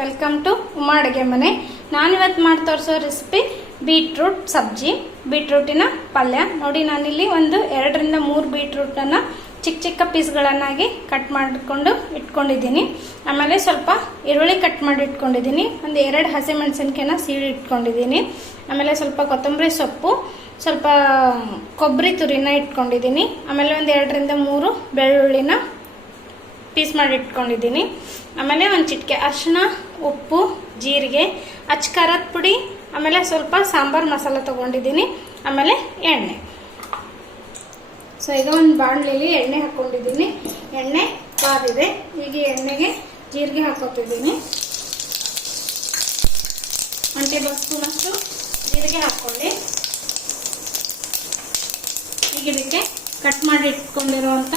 Welcome to Uma ಅಡುಗೆ ಮನೆ ನಾನಿವತ್ತು ಮಾಡಿ ತೋರಿಸೋ ರೆಸಿಪಿ ಬೀಟ್ರೂಟ್ ಸಬ್ಜಿ. ಬೀಟ್ರೂಟಿನ ಪಲ್ಯ. ನೋಡಿ, ನಾನಿಲ್ಲಿ ಒಂದು ಎರಡರಿಂದ ಮೂರು ಬೀಟ್ರೂಟನ್ನು ಚಿಕ್ಕ ಚಿಕ್ಕ ಪೀಸ್ಗಳನ್ನಾಗಿ ಕಟ್ ಮಾಡಿಕೊಂಡು ಇಟ್ಕೊಂಡಿದ್ದೀನಿ. ಆಮೇಲೆ ಸ್ವಲ್ಪ ಈರುಳ್ಳಿ ಕಟ್ ಮಾಡಿ ಇಟ್ಕೊಂಡಿದ್ದೀನಿ. ಒಂದು ಎರಡು ಹಸಿಮೆಣಸಿನ್ಕಾಯಿನ ಸೀಳಿ ಇಟ್ಕೊಂಡಿದ್ದೀನಿ. ಆಮೇಲೆ ಸ್ವಲ್ಪ ಕೊತ್ತಂಬರಿ ಸೊಪ್ಪು, ಸ್ವಲ್ಪ ಕೊಬ್ಬರಿ ತುರಿನ ಇಟ್ಕೊಂಡಿದ್ದೀನಿ. ಆಮೇಲೆ ಒಂದು ಎರಡರಿಂದ ಮೂರು ಬೆಳ್ಳುಳ್ಳಿನ ಪೀಸ್ ಮಾಡಿ ಇಟ್ಕೊಂಡಿದ್ದೀನಿ. ಆಮೇಲೆ ಒಂದು ಚಿಟಿಕೆ ಅರಿಶಿನ ಉಪ್ಪು, ಜೀರಿಗೆ, ಅಚ್ಚ ಖಾರದ ಪುಡಿ, ಆಮೇಲೆ ಸ್ವಲ್ಪ ಸಾಂಬಾರು ಮಸಾಲ ತೊಗೊಂಡಿದ್ದೀನಿ. ಆಮೇಲೆ ಎಣ್ಣೆ. ಸೊ ಈಗ ಒಂದು ಬಾಣಲಿಲಿ ಎಣ್ಣೆ ಹಾಕ್ಕೊಂಡಿದ್ದೀನಿ ಎಣ್ಣೆ ಕಾದಿದೆ ಈಗ ಎಣ್ಣೆಗೆ ಜೀರಿಗೆ ಹಾಕೋತಿದ್ದೀನಿ. ಒಂದು ಟೇಬಲ್ ಸ್ಪೂನಷ್ಟು ಜೀರಿಗೆ ಹಾಕ್ಕೊಳ್ಳಿ. ಈಗ ಇದಕ್ಕೆ ಕಟ್ ಮಾಡಿ ಇಟ್ಕೊಂಡಿರುವಂಥ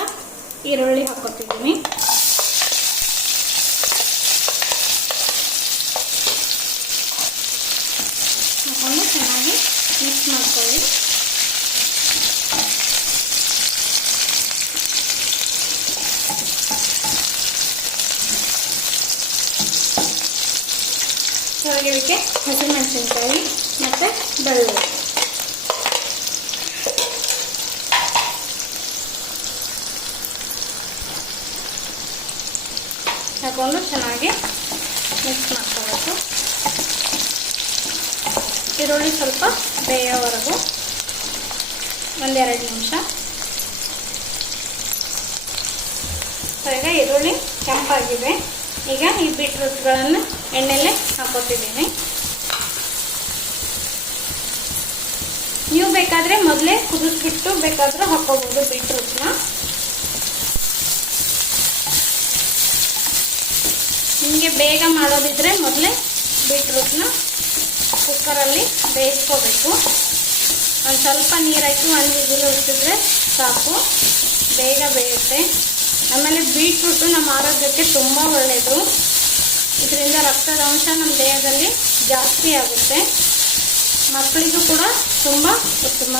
ಈರುಳ್ಳಿ ಹಾಕೋತಿದ್ದೀನಿ. ಹಾಕೊಂಡು ಚೆನ್ನಾಗಿ ಮಿಕ್ಸ್ ಮಾಡ್ಕೊಳ್ಳಿ. ಇದಕ್ಕೆ ಹಸಿಮೆಣಸಿನ್ಕಾಯಿ ಮತ್ತು ಬೆಳ್ಳುಳ್ಳಿ. ಹಾಕೊಂಡು ಚೆನ್ನಾಗಿ ಮಿಕ್ಸ್ ಮಾಡ್ಕೋಬೇಕು. ಈರುಳ್ಳಿ ಸ್ವಲ್ಪ ಬೇಯೋವರೆಗೂ ಒಂದೆರಡು ನಿಮಿಷ. ಈಗ ಈರುಳ್ಳಿ ಕೆಂಪಾಗಿದೆ. ಈಗ ಈ ಬೀಟ್ರೂಟ್ಗಳನ್ನು ಎಣ್ಣೆಲೆ ಹಾಕೋತಿದ್ದೀನಿ. ನೀವು ಬೇಕಾದರೆ ಮೊದಲೇ ಕುದಿಸ್ಬಿಟ್ಟು ಬೇಕಾದರೂ ಹಾಕೋಬೋದು ಬೀಟ್ರೂಟ್ನ. ನಿಮಗೆ ಬೇಗ ಮಾಡೋದಿದ್ರೆ ಮೊದಲೇ ಬೀಟ್ರೂಟ್ನ ಕುಕ್ಕರಲ್ಲಿ ಬೇಯಿಸ್ಕೋಬೇಕು. ಒಂದು ಸ್ವಲ್ಪ ನೀರಾಕಿ ಒಂದು ವಿಜಿಲ್ ಉಳಿಸಿದ್ರೆ ಸಾಕು. ಬೇಗ ಬೇಯುತ್ತೆ. ಆಮೇಲೆ ಬೀಟ್ರೂಟು ನಮ್ಮ ಆರೋಗ್ಯಕ್ಕೆ ತುಂಬ ಒಳ್ಳೆಯದು ಇದರಿಂದ ರಕ್ತದ ಅಂಶ ನಮ್ಮ ದೇಹದಲ್ಲಿ ಜಾಸ್ತಿ ಆಗುತ್ತೆ. ಮಕ್ಕಳಿಗೂ ಕೂಡ ತುಂಬ ಉತ್ತಮ.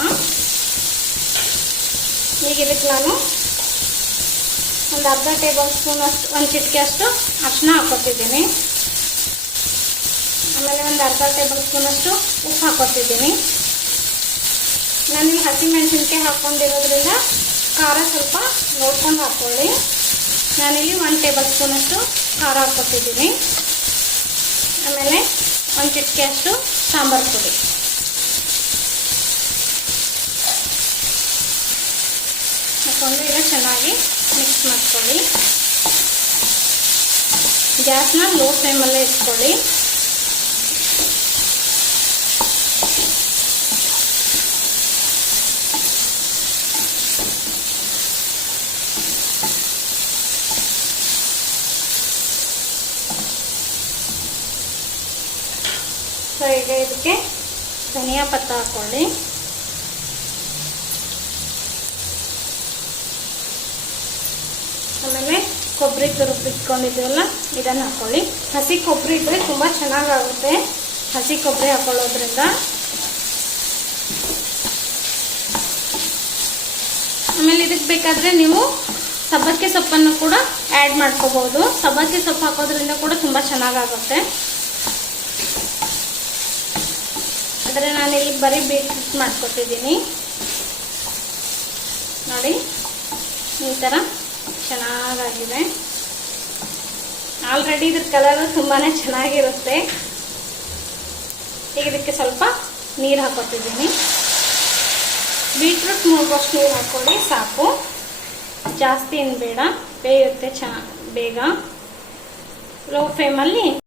ಈಗ ಇದಕ್ಕೆ ನಾನು ಒಂದು ಅರ್ಧ ಟೇಬಲ್ ಸ್ಪೂನ್ ಅಷ್ಟು, ಒಂದು ಚಿಟಿಕೆ ಅಷ್ಟು ಅರ್ಶಿನ ಹಾಕೋತಿದ್ದೀನಿ ಆಮೇಲೆ ಒಂದು ಅರ್ಧ ಟೇಬಲ್ ಸ್ಪೂನ್ ಅಷ್ಟು ಉಪ್ಪು ಹಾಕೋತಿದ್ದೀನಿ ನಾನಿಲ್ಲಿ ಹಸಿಮೆಣಸಿನ್ಕಾಯಿ ಹಾಕೊಂಡಿರೋದ್ರಿಂದ ಖಾರ ಸ್ವಲ್ಪ ನೋಡ್ಕೊಂಡು ಹಾಕ್ಕೊಳ್ಳಿ ನಾನಿಲ್ಲಿ ಒಂದು ಟೇಬಲ್ ಸ್ಪೂನಷ್ಟು ಖಾರ ಹಾಕ್ಕೊತಿದ್ದೀನಿ ಆಮೇಲೆ ಒಂದು ಚಿಟಿಕೆ ಅಷ್ಟು ಸಾಂಬಾರು ಪುಡಿ. ಹಾಕೊಂಡು ಈಗ ಚೆನ್ನಾಗಿ ಮಿಕ್ಸ್ ಮಾಡ್ಕೊಳ್ಳಿ ಗ್ಯಾಸ್ನ ಲೋ ಫ್ಲೇಮಲ್ಲೇ ಇಟ್ಕೊಳ್ಳಿ ಸೊ ಈಗ ಇದಕ್ಕೆ ಧನಿಯಾ ಪತ್ತ ಹಾಕ್ಕೊಳ್ಳಿ ಆಮೇಲೆ ಕೊಬ್ಬರಿ ತುರುಬಿಟ್ಕೊಂಡಿದ್ದೀವಲ್ಲ ಇದನ್ನು ಹಾಕ್ಕೊಳ್ಳಿ ಹಸಿ ಕೊಬ್ಬರಿ ಇದ್ದರೆ ತುಂಬ ಚೆನ್ನಾಗಾಗುತ್ತೆ. ಹಸಿ ಕೊಬ್ಬರಿ ಹಾಕೊಳ್ಳೋದ್ರಿಂದ. ಆಮೇಲೆ ಇದಕ್ಕೆ ಬೇಕಾದರೆ ನೀವು ಸಬ್ಬಕ್ಕಿ ಸೊಪ್ಪನ್ನು ಕೂಡ ಆ್ಯಡ್ ಮಾಡ್ಕೋಬೋದು ಸಬ್ಬಕ್ಕಿ ಸೊಪ್ಪು ಹಾಕೋದ್ರಿಂದ ಕೂಡ ತುಂಬ ಚೆನ್ನಾಗಾಗುತ್ತೆ. ಆದರೆ ನಾನು ಇಲ್ಲಿ ಬರೀ ಬೀಟ್ರೂಟ್ ಮಾಡ್ಕೊತಿದ್ದೀನಿ. ನೋಡಿ, ಈ ಥರ ಚೆನ್ನಾಗಾಗಿದೆ. ಆಲ್ರೆಡಿ ಇದ್ರ ಕಲರ್ ತುಂಬಾ ಚೆನ್ನಾಗಿರುತ್ತೆ. ಈಗ ಇದಕ್ಕೆ ಸ್ವಲ್ಪ ನೀರು ಹಾಕೋತಿದ್ದೀನಿ. ಬೀಟ್ರೂಟ್ ಮುಳುಗೋಷ್ಟು ನೀರು ಹಾಕೊಳ್ಳಿ ಸಾಕು. ಜಾಸ್ತಿ ಏನು ಬೇಡ, ಬೇಯುತ್ತೆ ಚ ಬೇಗ. ಲೋ ಫ್ಲೇಮಲ್ಲಿ